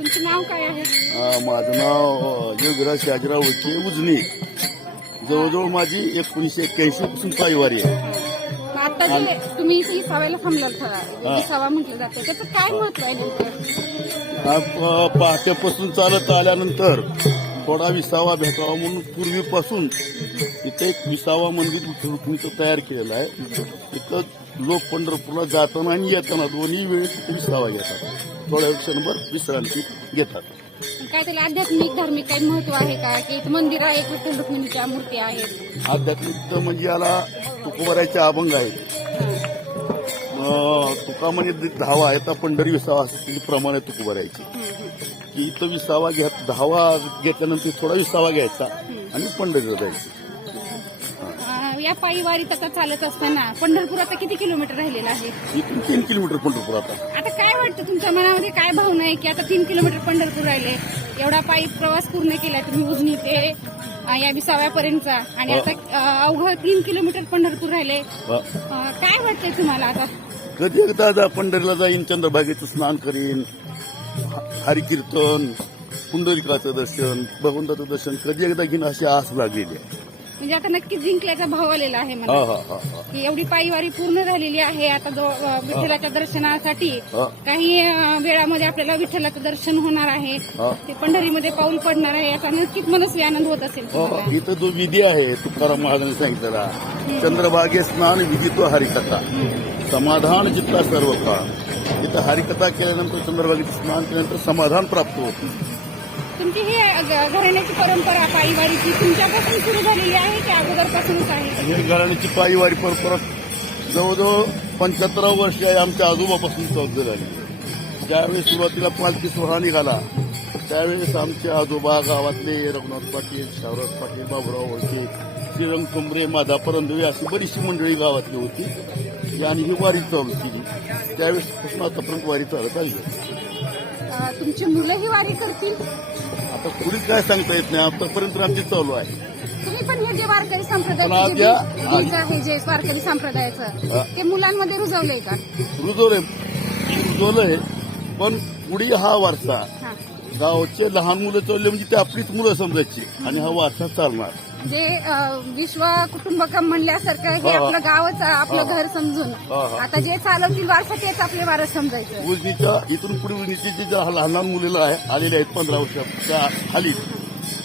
तुमचं नाव काय आहे? अं, माझं नाव योगराज शाजीराव विखे उजनी. जवळजवळ माझी एकोणीसशे एक्क्याऐंशी पासून पायवारी आहे. मग आता जे तुम्ही इथे विसाव्याला थांबलात हा. विसावा म्हटलं जातं. त्याचं काय महत्त्व आहे नेमकं? आज, अं, पहाटेपासून चालत आल्यानंतर थोडा विसावा भेटावा म्हणून पूर्वीपासून इथे एक विसावा मंदिर रुक्मिणीचं तयार केलेलं आहे. इथं लोक पंढरपूरला जाताना आणि येताना दोन्ही वेळेस इथे विसावा घेतात थोड्या क्षणभर विश्रांती घेतात. काय त्याला आध्यात्मिक धार्मिक काही महत्त्व आहे का? की इथं मंदिर आहे विठ्ठल रुक्मिणीच्या मूर्ती आहेत? आध्यात्मिक म्हणजे याला तुकोबरायचे अभंग आहेत. अं, तुका म्हणजे धावा आहे तर पंढरी विसावा असतील प्रमाणे तुकोबरायची. की इथं विसावा घेत धावा घेतल्यानंतर थोडा विसावा घ्यायचा आणि पंढरीला जायचं. या पायी वारीत आता चालत असताना पंढरपूर आता किती किलोमीटर राहिलेलं आहे? इथून तीन किलोमीटर पंढरपूर आता. आता काय वाटतं तुमच्या मनामध्ये? काय भावना आहे की आता तीन किलोमीटर पंढरपूर राहिले? एवढा पायी प्रवास पूर्ण केला तुम्ही उजनी ते अं, या विसाव्यापर्यंतचा. आणि आता अं, अवघं तीन किलोमीटर पंढरपूर राहिले. अं, काय वाटतंय तुम्हाला आता? कधी एकदा पंढरीला जाईन चंद्रभागेचं स्नान करीन ह- हरिकीर्तन पुंडलिकाचं दर्शन भगवंताचं दर्शन कधी एकदा घेईन अशी आस लागलेली आहे. म्हणजे आता नक्कीच जिंकल्याचा भाव आलेला आहे हा मला. हा हा हा की एवढी पायीवारी पूर्ण झालेली आहे आता जो अं, विठ्ठलाच्या दर्शनासाठी. हा. काही अं, वेळामध्ये आपल्याला विठ्ठलाचं दर्शन होणार आहे. हा. ते पंढरीमध्ये पाऊल पडणार आहे याचा नक्कीच मनस्वी आनंद होत असेल हो, तुम्हाला. इथं जो विधी आहे तुकाराम महाराजांनी सांगितलेला चंद्रभागे स्नान विधी तो हरिकथा समाधान जितला सर्व काळ इथं हरिकथा केल्यानंतर चंद्रभागेचं स्नान केल्यानंतर समाधान प्राप्त होतं. तुमची ही घराण्याची परंपरा पायीवारीची तुमच्यापासून सुरू झालेली आहे की अगोदरपासूनच आहे? हे घराण्याची पायीवारी परंपरा जवळजवळ पंच्याहत्तरावं वर्ष आहे आमच्या आजोबापासून चालू झाली ज्यावेळेस सुरुवातीला पालखी सोहळा निघाला त्यावेळेस आमचे आजोबा गावातले रघुनाथ पाटील शावराज पाटील बाबुराव ओळखे श्रीरंग कुंबरे माधा परंदवे अशी बरीचशी मंडळी गावातली होती. आणि ही वारी चालू केली. त्यावेळेसपासून आतापर्यंत वारी चालत आली. तुमची मुलं ही वारी करतील? आता पुढे काय सांगता येत नाही. आतापर्यंत आमची चालू आहे. तुम्ही पण हे जे वारकरी संप्रदायाचं आज जे या- बीज बीज आहे जे वारकरी संप्रदायाचं. ते मुलांमध्ये रुजवलंय का? रुजवलंय. रुजवलंय. पण पुढे हा वारसा. हा. गावचे लहान मुलं चालले म्हणजे ते आपलीच मुलं समजायची. आणि हा वारसा चालणार. जे विश्व कुटुंबकम म्हणल्यासारखं हे. आपलं गावच आपलं. घर समजून. आता जे चालवतील वारसा तेच आपले वारस समजायचं. उजनीच्या इथून पुढे उजनीचे जे लहान लहान मुलीला आहे आलेले आहेत पंधरा वर्षाच्या खाली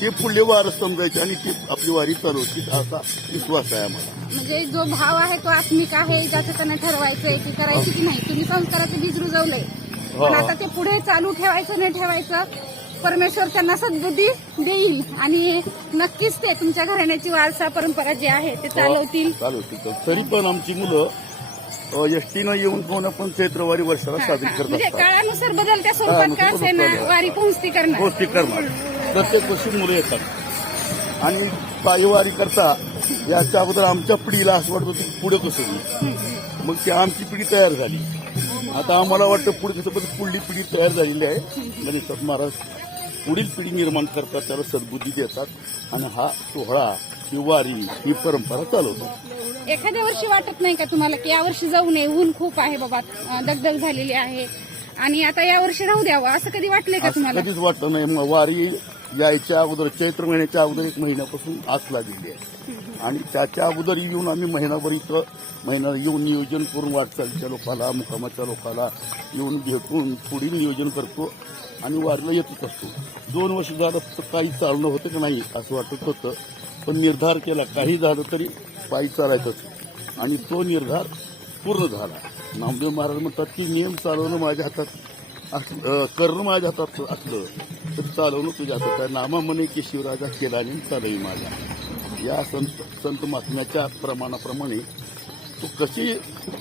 ते पुढले वारस समजायचे आणि ते आपली वारी चालवतील असा विश्वास आहे आम्हाला. म्हणजे जो भाव आहे तो आत्मिक आहे ज्याचं त्यांना ठरवायचंय की करायचं की नाही. तुम्ही संस्काराचे बीज रुजवलंय. पण हा. आता ते पुढे चालू ठेवायचं नाही ठेवायचं परमेश्वर त्यांना सद्बुद्धी देईल. आणि नक्कीच ते तुमच्या घराण्याची वारसा परंपरा जी आहे ते चालवतील. चालवतील तर पण आमची मुलं एसटीनं येऊन पण चैत्रवारी वर्षाला साजरी करत म्हणजे काळानुसार बदलत्या स्वरूपात हा, का असे ना बरोबर. वारी पोहोचती करणार? गोष्टी करणार. प्रत्येक वर्षी मुलं येतात. आणि पायवारी करता याच्या अगोदर आमच्या पिढीला असं वाटत होतं की पुढे कसं होईल. मग ती आमची पिढी तयार झाली. आता आम्हाला वाटतं पुढे कसं पुढली पिढी तयार झालेली आहे. म्हणजे सत महाराज पुढील पिढी निर्माण करतात त्याला सद्बुद्धी देतात. आणि हा सोहळा ही वारी ही परंपरा चालवतात एखाद्या वर्षी वाटत नाही का तुम्हाला की यावर्षी जाऊ नये? ऊन खूप आहे बाबा. दगदग झालेली आहे. आणि आता यावर्षी राहू द्यावं असं कधी वाटलंय का तुम्हाला? कधीच वाटलं नाही. मग वारी यायच्या अगोदर चैत्र महिन्याच्या अगोदर एक महिन्यापासून आस लागलेली आहे. आणि त्याच्या अगोदर येऊन आम्ही महिनाभर इथं महिना येऊन नियोजन करून वाटचालीच्या लोकाला मुकामाच्या लोकाला येऊन भेटून पुढील नियोजन करतो आणि वारीला येतच असतो. दोन वर्ष झालं तर काही चालणं होतं की नाही असं वाटत होतं. पण निर्धार केला काही झालं तरी पायी चालायचंच. आणि तो निर्धार पूर्ण झाला. नामदेव महाराज म्हणतात की नियम चालवणं माझ्या हातात असलं करणं माझ्या हातात असलं तर चालवणं तुझ्या आता नामा म्हणे की शिवराजा केला आणि चालवी माझ्या. या संत संत महात्म्याच्या प्रमाणाप्रमाणे तो कशी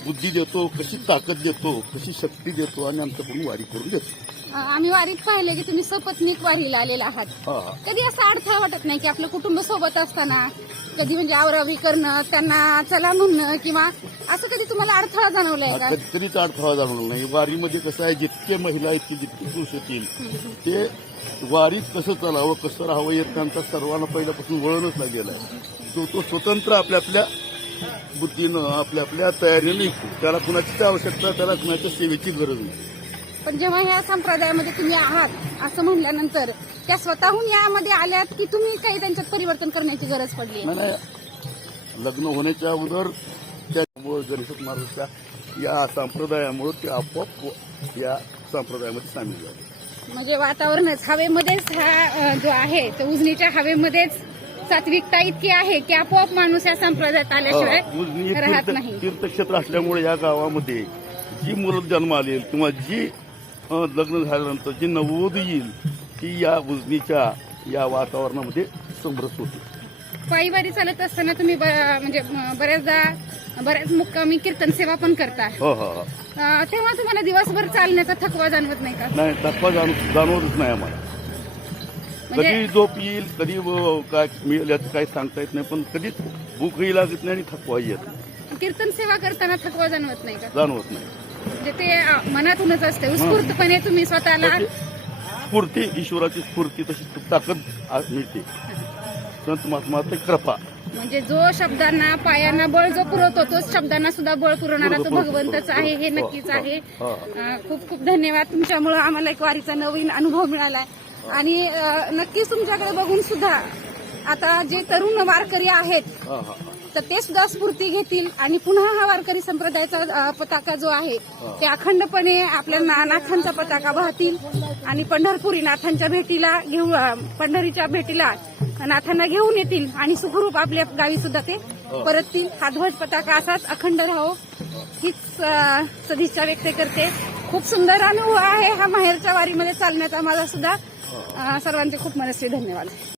बुद्धी देतो कशी ताकद देतो कशी शक्ती देतो आणि आमच्याकडून वारी करून देतो. आम्ही वारीत पाहिले की तुम्ही सपत्नीक वारीला आलेला आहात. हा. कधी असा अडथळा वाटत नाही की आपलं कुटुंब सोबत असताना कधी म्हणजे आवरावी करणं त्यांना चला म्हणणं किंवा असं कधी तुम्हाला अडथळा जाणवलाय का? कधी कधीच अडथळा जाणवला नाही. वारीमध्ये कसं आहे जितके महिला आहेत की जितके पुरुष येतील ते वारीत कसं चालावं कसं राहावं येत त्यांचा सर्वांना पहिल्यापासून वळणच लागलेलं आहे. तो तो स्वतंत्र आपल्या आपल्या बुद्धीनं आपल्या आपल्या तयारीनं निघतो त्याला कुणाचीच आवश्यकता त्याला कुणाच्या सेवेची गरज नाही. पण जेव्हा ह्या संप्रदायामध्ये तुम्ही आहात असं म्हणल्यानंतर त्या स्वतःहून यामध्ये आल्यात की तुम्ही काही त्यांच्यात परिवर्तन करण्याची गरज पडली नाही नाही. लग्न होण्याच्या अगोदर त्यामुळे गणेश महाराजच्या या संप्रदायामुळे ते आपोआप या संप्रदायामध्ये सामील झाले. म्हणजे वातावरणच हवेमध्येच हा अ, जो आहे तो उजनीच्या हवेमध्येच सात्विकता इतकी आहे की आपोआप माणूस या संप्रदायात आल्याशिवाय हा, हे राहत नाही. तीर्थक्षेत्र असल्यामुळे या गावामध्ये जी मुलं जन्म आली किंवा जी लग्न झाल्यानंतर जी नववधू येईल ती या उजनीच्या या वातावरणामध्ये समरस होते. पायीवारी चालत असताना तुम्ही म्हणजे बऱ्याचदा बऱ्याच मुक्कामी कीर्तन सेवा पण करता. हो हो हो. तेव्हा तुम्हाला दिवसभर चालण्याचा थकवा जाणवत नाही का? नाही थकवा जाण जाणवतच नाही आम्हाला. म्हणजे कधी झोप येईल कधी व- काय मिळेल याचं काही सांगता येत नाही पण कधीच भूकही लागत नाही आणि थकवाही येत नाही. कीर्तन सेवा करताना थकवा जाणवत नाही का? जाणवत नाही. म्हणजे ते अ, मनातूनच असते. उत्स्फूर्तपणे तुम्ही स्वतःला पण ती स्फूर्ती ईश्वराची स्फूर्ती तशी ताकद आ- मिळते. संत महात्माची कृपा. म्हणजे जो शब्दांना पायांना बळ जो पुरवतो तोच शब्दांना सुद्धा बळ पुरवणारा तो भगवंतच आहे हे नक्कीच आहे. अ, खूप खूप धन्यवाद. तुमच्यामुळं आम्हाला एक वारीचा नवीन अनुभव मिळालाय. आणि नक्कीच तुमच्याकडे बघून सुद्धा आता जे तरुण वारकरी आहेत हा, हा, हा. तर ते सुद्धा स्फूर्ती घेतील आणि पुन्हा हा वारकरी संप्रदायाचा पताका जो आहे ते अखंडपणे आपल्या नाथांचा पताका वाहतील आणि पंढरपुरी नाथांच्या भेटीला घेऊ पंढरीच्या भेटीला नाथांना घेऊन येतील आणि सुखरूप आपल्या गावी सुद्धा ते परततील. हा ध्वज पताका असाच अखंड राहो. हीच सदिच्छा व्यक्त करते. खूप सुंदर अनुभव आहे हा माहेरच्या वारीमध्ये चालण्याचा माझा सुद्धा. सर्वांचे खूप मनस्वी धन्यवाद.